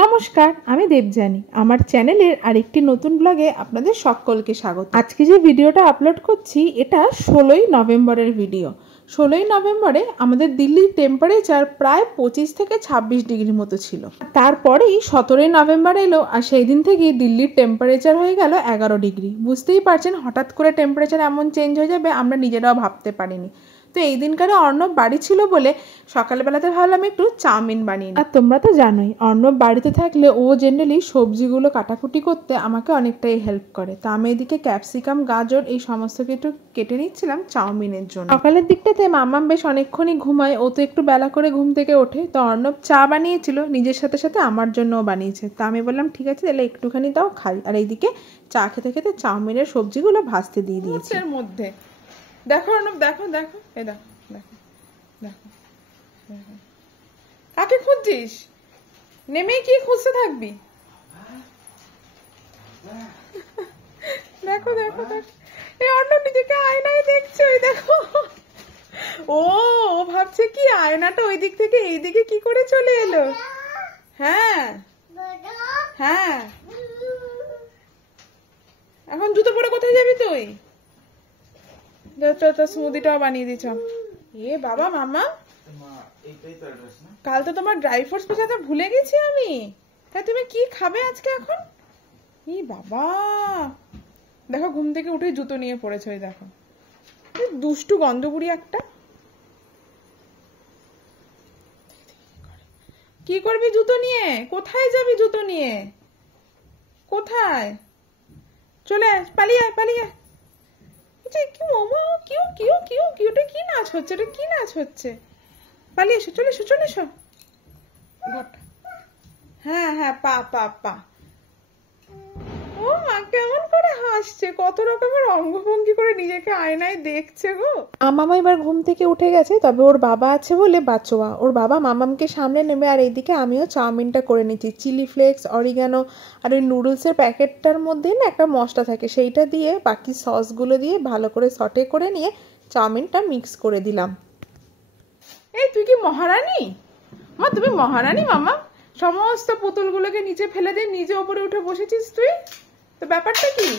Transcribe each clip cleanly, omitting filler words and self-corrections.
নমস্কার, আমি দেবযানী। আমার চ্যানেলের আরেকটি নতুন ব্লগে আপনাদের সকলকে স্বাগত। আজকে যে ভিডিওটা আপলোড করছি এটা 16ই নভেম্বরের ভিডিও। 16ই নভেম্বরে আমাদের দিল্লির টেম্পারেচার প্রায় 25 থেকে 26 ডিগ্রি মতো ছিল। তারপরেই 17ই নভেম্বর এলো আর সেই দিন থেকেই দিল্লির টেম্পারেচার হয়ে গেল 11 ডিগ্রি। বুঝতেই পারছেন হঠাৎ করে টেম্পারেচার এমন চেঞ্জ হয়ে যাবে আমরা নিজেরাও ভাবতে পারিনি। তো এই দিনকারে অর্ণব বাড়ি ছিল বলে সকালবেলাতে ভাবলাম একটু চাউমিন বানিয়ে। আর তোমরা তো জানোই অর্ণব বাড়িতে থাকলে ও জেনারেলি সবজিগুলো কাটাকুটি করতে আমাকে অনেকটাই হেল্প করে। তো আমি এদিকে ক্যাপসিকাম, গাজর এই সমস্ত কিছু কেটে নিচ্ছিলাম চাউমিনের জন্য। সকালের দিকটাতে মাম্মাম বেশ অনেকক্ষণই ঘুমায়, ও তো একটু বেলা করে ঘুম থেকে ওঠে। তো অর্ণব চা বানিয়েছিল, নিজের সাথে সাথে আমার জন্যও বানিয়েছে। তো আমি বললাম ঠিক আছে তাহলে একটুখানি দাও খাই। আর এইদিকে চা খেতে খেতে চাউমিনের সবজিগুলো ভাজতে দিয়ে দিয়েছি। এর মধ্যে দেখো অর্ণব, দেখো দেখো এই দেখো দেখো দেখো দেখো কাকে খুঁজছিস? নেমে কি খুঁজতে থাকবি? দেখো দেখো দেখো এই অর্ণব নিজেকে আয়নায় দেখছে। ওই দেখো ও ভাবছে কি আয়নাটা ওই দিক থেকে এই দিকে কি করে চলে এলো। হ্যাঁ হ্যাঁ, এখন জুতো পরে কোথায় যাবি তুই? স্মুদিটাও বানিয়ে দিছ। এ বাবা মামা, কাল তো তোমার ড্রাই ফ্রুটস পেছাতে ভুলে গেছি আমি। তাই তুমি কি খাবে আজকে এখন? ই বাবা, দেখো ঘুম থেকে উঠে জুতো নিয়ে পড়েছে। ওই দেখো দুষ্টু গন্ধপুরি একটা। কি করবি জুতো নিয়ে? কোথায় যাবি জুতো নিয়ে? কোথায়? চলে পালিয়ে পালিয়ে। কি নাচ হচ্ছে? এটা কি নাচ হচ্ছে? পালিয়ে এসো, চলে এসো চলে এসো। হ্যাঁ হ্যাঁ, পা পা পা। ও মা কেমন করে হাসছে, কত রকমের অঙ্গভঙ্গি করে নিজেকে আয়নায় দেখছে গো। মামা এবার ঘুম থেকে উঠে গেছে, তবে ওর বাবা আছে বলে বাচ্চোয়া। ওর বাবা মামামকে সামনে নেবে আর এইদিকে আমিও চাউমিনটা করে নিচ্ছি। চিলি ফ্লেক্স, অরিগানো আর ওই নুডলসের প্যাকেটটার মধ্যে না একটা মশলা থাকে, সেইটা দিয়ে বাকি সসগুলো দিয়ে ভালো করে সটে করে নিয়ে চাউমিনটা মিক্স করে দিলাম। এই তুই কি মহারানী? মা তুমি মহারানী মামা? সমস্ত পুতুলগুলোকে নিচে ফেলে দিয়ে নিজে ওপরে উঠে বসেছিস তুই। তো ব্যাপারটা কি?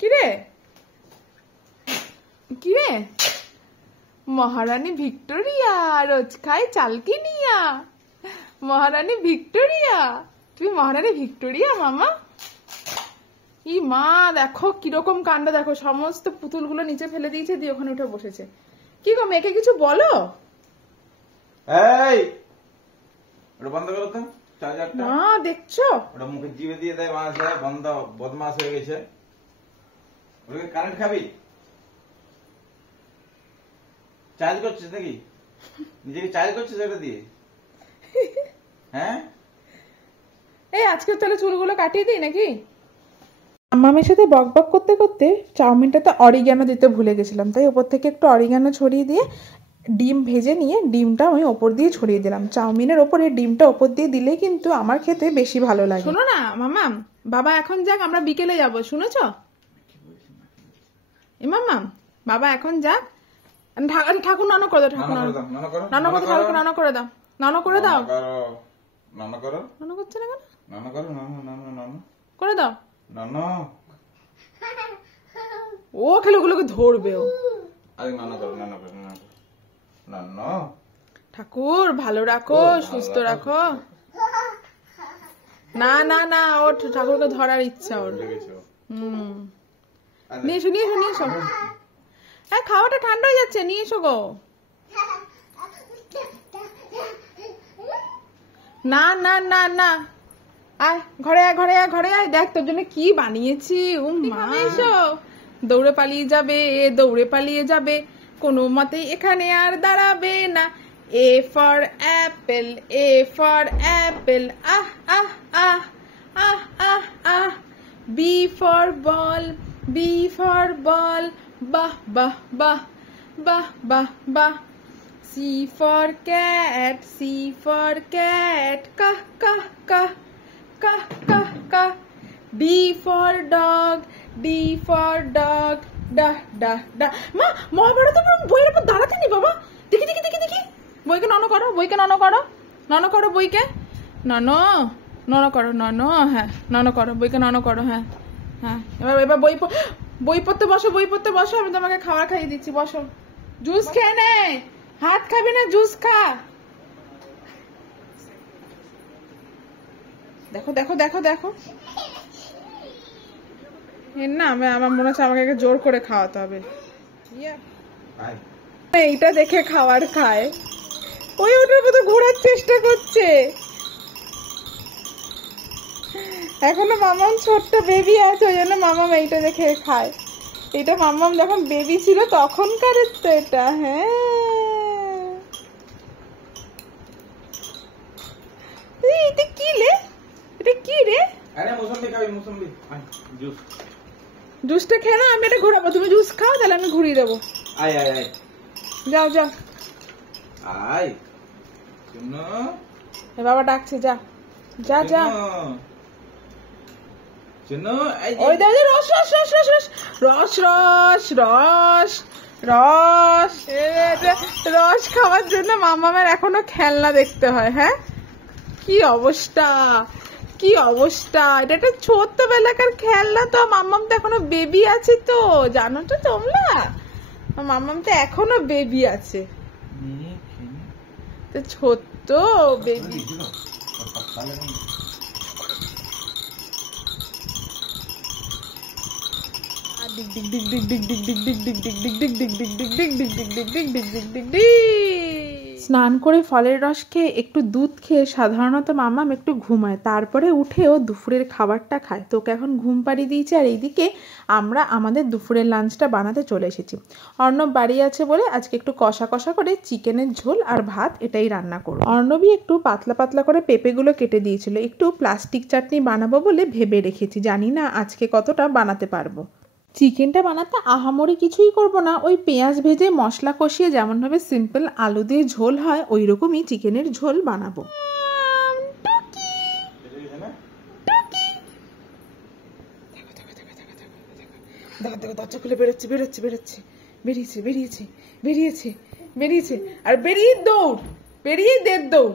কিরে কিরে? মহারানী ভিক্টোরিয়া রোজ খায় চালকিনিয়া। মহারানী ভিক্টোরিয়া, তুমি মহারানী ভিক্টোরিয়া মামা? ই মা দেখো কিরকম কাণ্ড, দেখো সমস্ত পুতুলগুলো নিচে ফেলে দিয়েছে দিয়ে ওখানে উঠে বসেছে। কি গো মেয়েকে কিছু বলো। এই ওটা বন্ধ করো তো চার্জারটা। না দেখছো ওটা মুখে জিভে দিয়ে দেয় মাছ দেয়, বন্ধ বদমাস হয়ে গেছে। ওটাকে কারেন্ট খাবি? চার্জ করছিস নাকি? নিজেকে চার্জ করছিস এটা দিয়ে? হ্যাঁ এই আজকে তাহলে চুলগুলো কাটিয়ে দিই নাকি? মামের সাথে বক বক করতে করতে চাউমিনটাতে অরিগ্যানো দিতে ভুলে গেছিলাম, তাই ওপর থেকে একটু অরিগ্যানো ছড়িয়ে দিয়ে ডিম ভেজে নিয়ে ডিমটা আমি ওপর দিয়ে ছড়িয়ে দিলাম। চাউমিনের ওপরে ডিমটা ওপর দিয়ে দিলে কিন্তু আমার খেতে বেশি ভালো লাগে। শোনো না মামাম, বাবা এখন যাক, আমরা বিকেলে যাবো, শুনেছ? এ মামাম বাবা এখন যাক, ঠাকুর নানো করে দাও, ঠাকুর নানো করে দাও, নানো করে দাও। নানা করো, নানো করছে না কেন? নানা করো, নানা করে দাও। নানা ও খেলে ওগুলোকে ধরবে ও। আরে নানা করো, নানা করো, নানা করো, নানা। ঠাকুর ভালো রাখো, সুস্থ রাখো। না না না, ওর ঠাকুরকে ধরার ইচ্ছা ওর। নিয়ে এসো নিয়ে এসো নিয়ে এসো। হ্যাঁ খাওয়াটা ঠান্ডা হয়ে যাচ্ছে, নিয়ে এসো গো। না না না না, আয় ঘরে আয় ঘরে আয় ঘরে আয়, দেখ তোর জন্য কি বানিয়েছি। ও মা এসো, দৌড়ে পালিয়ে যাবে, দৌড়ে পালিয়ে যাবে, কোনো মতেই এখানে আর দাঁড়াবে না। A for apple, A for apple, ah ah ah ah ah ah. B for ball, B for ball, bah bah bah bah bah bah. C for cat, C for cat, kah kah kah kah kah kah. D for dog, D for dog, dah dah dah. মা মহাভারত বইয়ের উপর দাঁড়াতে নি বাবা। দেখি দেখি দেখি দেখি বইকে নন করো, বইকে নন করো, নন করো বইকে। ননো ননো করো, ননো, হ্যাঁ ননো করো, বইকে ননো করো, হ্যাঁ হ্যাঁ। এবার এবার বই পড়তে বসো, বই পড়তে বসো, আমি তোমাকে খাবার খাইয়ে দিচ্ছি, বসো। জুস খেয়ে নে, হাত খাবি না, জুস খা। দেখো দেখো দেখো দেখো, না আমার মনে হচ্ছে আমাকে জোর করে খাওয়াতে হবে। এইটা দেখে খাবার খায়, ওই ওটার মতো ঘোরার চেষ্টা করছে। এখনো মামাম ছোট্ট বেবি আছে, ওই জন্য মামাম এইটা দেখে খায়। এটা মামাম যখন বেবি ছিল তখনকার তো এটা। হ্যাঁ, এটা কি রে, এটা কি রে? জুসটা খেয়ে না, আমি এটা ঘোরাবো, তুমি জুস খাও, তাহলে আমি ঘুরিয়ে দেবো। যাও যাও, বাবা ডাকছে, যা যা যা। ওই দেখো, রস রস রস রস রস রস রস রস রস খাওয়ার জন্য মামামের এখনো খেলনা দেখতে হয়। হ্যাঁ, কি অবস্থা, কি অবস্থা। এটা একটা ছোট্টবেলাকার খেলনা তো, মামাম তো এখনো বেবি আছে তো, জানো তো তোমরা, মামাম তো এখনো বেবি আছে, তো ছোট্ট বেবি। স্নান করে ফলের রস খেয়ে একটু দুধ খেয়ে সাধারণত মামাম একটু ঘুমায়, তারপরে উঠেও দুপুরের খাবারটা খায়। তোকে এখন ঘুম পাড়িয়ে দিয়েছে, আর এইদিকে আমরা আমাদের দুপুরের লাঞ্চটা বানাতে চলে এসেছি। অর্ণব বাড়ি আছে বলে আজকে একটু কষা কষা করে চিকেনের ঝোল আর ভাত এটাই রান্না করব। অর্ণবই একটু পাতলা পাতলা করে পেঁপেগুলো কেটে দিয়েছিল, একটু প্লাস্টিক চাটনি বানাবো বলে ভেবে রেখেছি, জানি না আজকে কতটা বানাতে পারবো। চিকেনটা বানাতে আহামরি কিছুই করব না, ওই পেঁয়াজ ভেজে মশলা কষিয়ে যেমনভাবে সিম্পল আলু দিয়ে ঝোল হয় ওই রকমই চিকেনের ঝোল বানাবো। দরজা খুলে বেরোচ্ছে বেরোচ্ছে বেরোচ্ছে, বেরিয়েছে বেরিয়েছে বেরিয়েছে বেরিয়েছে, আর বেরিয়ে দৌড়, বেরিয়ে দেড় দৌড়।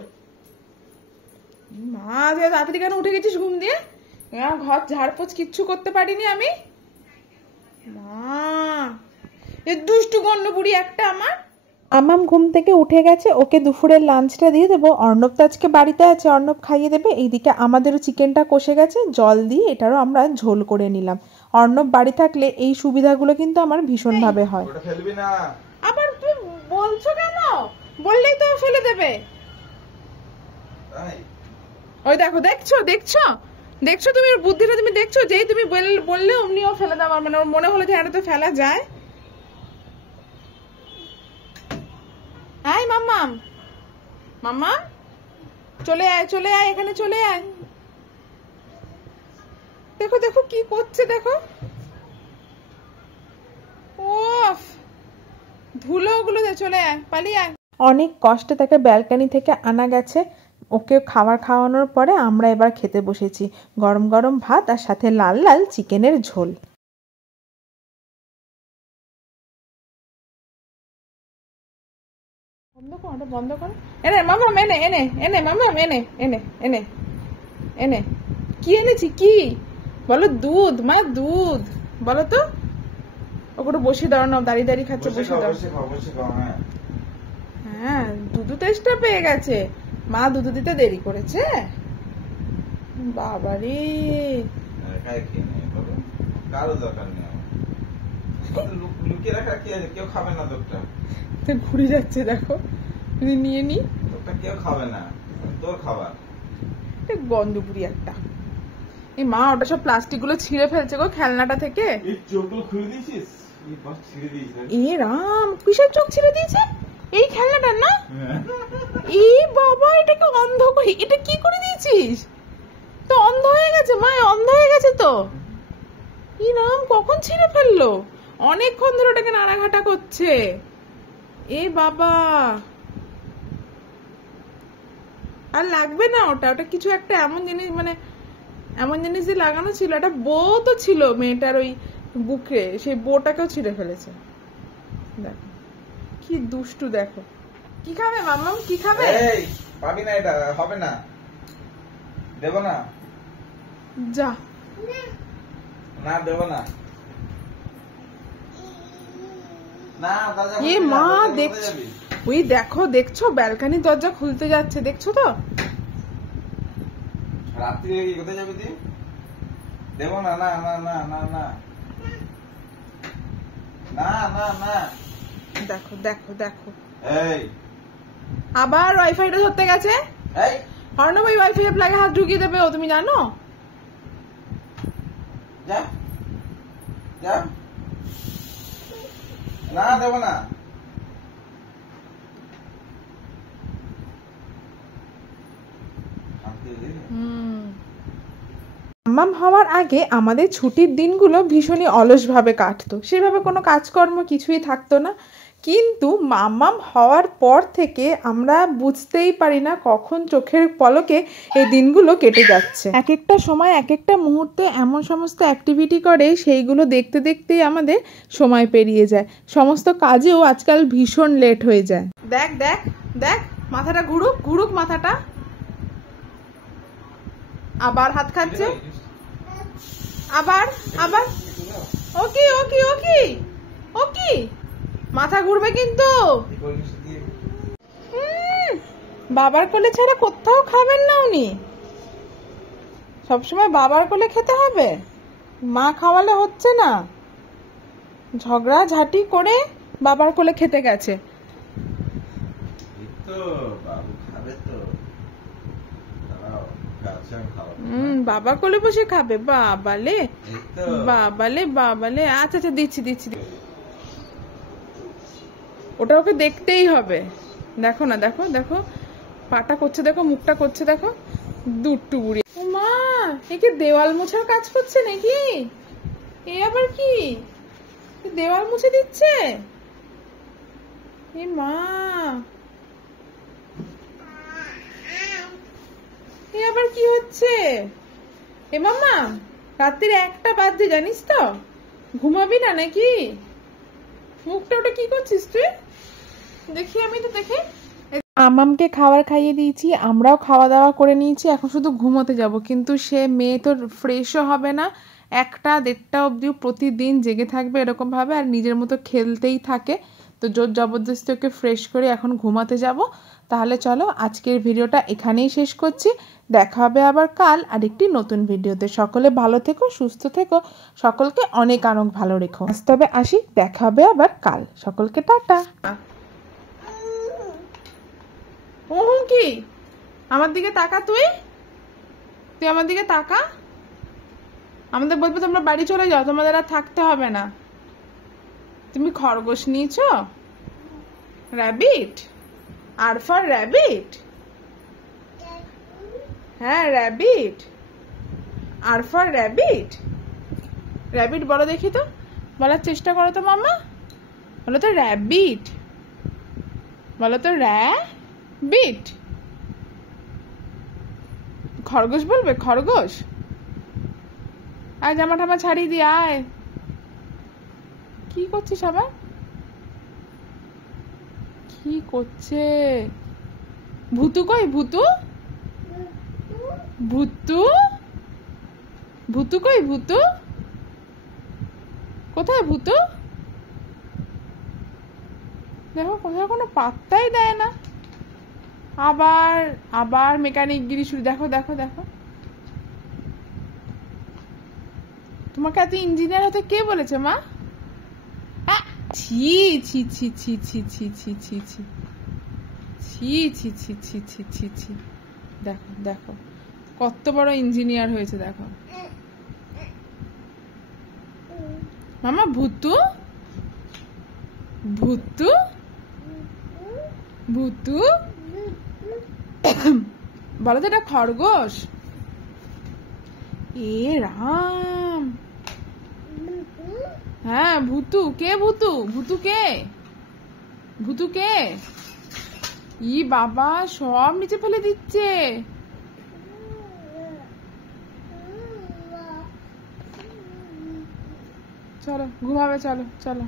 মা তাড়াতাড়ি কেন উঠে গেছিস ঘুম দিয়ে? ঘর ঝাড়পোছ কিচ্ছু করতে পারিনি আমি। দুষ্টু গন্ডবুড়ি একটা আমার। আমাম ঘুম থেকে উঠে গেছে, ওকে দুপুরের লাঞ্চটা দিয়ে দেবো। অর্ণব তো আজকে বাড়িতে আছে, অর্ণব খাইয়ে দেবে। এইদিকে আমাদেরও চিকেনটা কষে গেছে, জল দিয়ে এটারও আমরা ঝোল করে নিলাম। অর্ণব বাড়ি থাকলে এই সুবিধাগুলো কিন্তু আমার ভীষণভাবে হয়। আবার তুই বলছো কেন? বললেই তো ফেলে দেবে। ওই দেখো, দেখছো দেখছো দেখছো, তুমি বুদ্ধিটা তুমি দেখছো, যেই তুমি বললে অমনিও ফেলে দাও, মানে ওর মনে হলো যে এটা তো ফেলা যায়। আয় মাম্মাম, মাম্মাম চলে আয়, চলে আয়, এখানে চলে আয়। দেখো দেখো কি করছে, দেখো, ওফ, ধুলো ওগুলো, চলে আয়, পালিয়ে আয়। অনেক কষ্টে তাকে ব্যালকনি থেকে আনা গেছে। ওকে খাবার খাওয়ানোর পরে আমরা এবার খেতে বসেছি, গরম গরম ভাত আর সাথে লাল লাল চিকেনের ঝোল। বন্ধ কর, বন্ধ কর। এনে মামাম, এনে এনে এনে মামাম, এনে এনে এনে এনে। কি এনেছি, কি বলো? দুধ, মা দুধ, বলো তো। ওকে বসে দাও না, দাঁড়িয়ে দাঁড়িয়ে খাচ্ছে, বসে দাও। হ্যাঁ, দুধু তেষ্টা পেয়ে গেছে, মা দুধ দিতে দেরি করেছে। বাবারে, কারো দরকার নেই, লুকিয়ে রাখা কি আছে, কেউ খাবে না দুধটা। ঘুরে যাচ্ছে, দেখো, যদি নিয়ে নি, দুধটা কেউ খাবে না, তোর খাবার। গন্ধপুরি একটা। এই মা ওটা সব প্লাস্টিক গুলো ছিঁড়ে ফেলছে গো খেলনাটা থেকে। চোখগুলো খুলে দিয়েছিস? এ রাম, কিসের চোখ ছিঁড়ে দিয়েছে? এই খেলনাটা না? এই বাবা, এটাকে অন্ধ করে, এটা কি করে দিয়েছিস? তো অন্ধ হয়ে গেছে, মা অন্ধ হয়ে গেছে তো। ই রাম, কখন ছিঁড়ে ফেললো? অনেকক্ষণ ধরে ওটাকে নাড়াঘাটা করছে। এ বাবা, আর লাগবে না ওটা, ওটা কিছু একটা এমন জিনিস, মানে এমন জিনিস দিয়ে লাগানো ছিল, একটা বো তো ছিল মেয়েটার ওই বুকে, সেই বোটাকেও ছিঁড়ে ফেলেছে। দেখো কি দুষ্টু, দেখো। কি খাবে মাম্মাম, কি খাবে? পাবি না, এটা হবে না। দেব না, যা। না দেব না, না দরজা এ খুলবি না, মা দরজা খুলতে দেখছো, যাবি। ওই দেখো দেখছো ব্যালকনির দরজা খুলতে যাচ্ছে, দেখছো তো? রাত্রি কি কোথায় যাবি তুই? দেব না, না না না না না না না না। দেখো দেখো দেখো, এই আবার ওয়াইফাইটা ধরতে গেছে। এই অর্ণব ওই ওয়াইফাই এর প্লাগে হাত ঢুকিয়ে দেবে ও, তুমি জানো? যা যা, না দেব না। মাম্মাম হওয়ার আগে আমাদের ছুটির দিনগুলো ভীষণই অলসভাবে কাটতো, সেভাবে কোনো কাজকর্ম কিছুই থাকতো না। কিন্তু মাম্মাম হওয়ার পর থেকে আমরা বুঝতেই পারি না কখন চোখের পলকে এই দিনগুলো কেটে যাচ্ছে। এক একটা সময় এক একটা মুহূর্তে এমন সমস্ত অ্যাক্টিভিটি করে, সেইগুলো দেখতে দেখতেই আমাদের সময় পেরিয়ে যায়। সমস্ত কাজেও আজকাল ভীষণ লেট হয়ে যায়। দেখ দেখ দেখ, মাথাটা ঘুরুক ঘুরুক মাথাটা, আবার হাত খাচ্ছে, আবার আবার। ওকি ওকি ওকি ওকি, মাথা ঘুরবে কিন্তু। বাবার কোলে ছাড়া কোথাও খাবেন না উনি, সবসময় বাবার কোলে খেতে হবে, মা খাওয়ালে হচ্ছে না। ঝগড়া ঝাঁটি করে বাবার কোলে খেতে গেছে। বাবু খাবে তো, বাবা কোলে বসে খাবে, বাবালে বাবালে বাবালে। আচ্ছা আচ্ছা, দিচ্ছি দিচ্ছি। ওটা ওকে দেখতেই হবে। দেখো না, দেখো দেখো পাটা করছে, দেখো মুখটা করছে, দেখো দুট্টু বুড়ি। ও মা, একে দেওয়াল মোছার কাজ করছে নাকি? এ আবার কি, দেওয়াল মুছে দিচ্ছে? এ মা, এ আবার কি হচ্ছে? এ মাম্মা, রাত্রির 1টা বাজে জানিস তো, ঘুমাবি না নাকি? মুখটা ওটা কি করছিস তুই? দেখি আমি তো দেখি। আমামকে খাবার খাইয়ে দিয়েছি, আমরাও খাওয়া দাওয়া করে নিয়েছি, এখন শুধু ঘুমোতে যাব। কিন্তু সে মেয়ে তো ফ্রেশও হবে না, 1টা 1:30টা অবধিও প্রতিদিন জেগে থাকবে এরকম ভাবে, আর নিজের মতো খেলতেই থাকে। তো জোর জবরদস্তি ওকে ফ্রেশ করে এখন ঘুমাতে যাব। তাহলে চলো আজকের ভিডিওটা এখানেই শেষ করছি। দেখা হবে আবার কাল আরেকটি নতুন ভিডিওতে। সকলে ভালো থেকো, সুস্থ থেকো, সকলকে অনেক অনেক ভালো রেখো। আজ তবে আসি, দেখা হবে আবার কাল। সকলকে টাটা। কি আমার দিকে তাকা, তুই তুই আমার দিকে তাকা। আমাদের বলবে তোমরা বাড়ি চলে যাও, তোমাদের আর থাকতে হবে না। তুমি খরগোশ নিয়েছো? Rabbit, R for rabbit. হ্যাঁ rabbit, R for rabbit. Rabbit বলো দেখি তো, বলার চেষ্টা করো তো মাম্মা, বলো তো র্যাবিট, বলো তো র্যাবিট। খরগোশ বলবে, খরগোশ। আয় জামা টামা ছাড়িয়ে দিয়ে আয়। কি করছিস আবার? কি করছে? ভুতু কই, ভুতু? ভুতু, ভুতু কই, ভুতু কোথায়? ভুতু দেখো কোথাও কোনো পাত্তাই দেয় না। আবার আবার মেকানিক গিরি শুরু। দেখো দেখো দেখো, তোমাকে এত ইঞ্জিনিয়ার হতে কে বলেছে মা? ছি ছি ছি ছি ছি ছি ছি ছি ছি ছি ছি ছি ছি ছি ছি ছি। দেখো দেখো কত বড় ইঞ্জিনিয়ার হয়েছে দেখো। মামা ভুতু, ভুতু, ভুতু বলো তো এটা খরগোশ। এ রাম, হ্যাঁ ভুতু। কে ভুতু? ভুতু কে? ভুতু কে? ই বাবা, সব নিচে ফেলে দিচ্ছে। চলো ঘুমাবে, চলো চলো।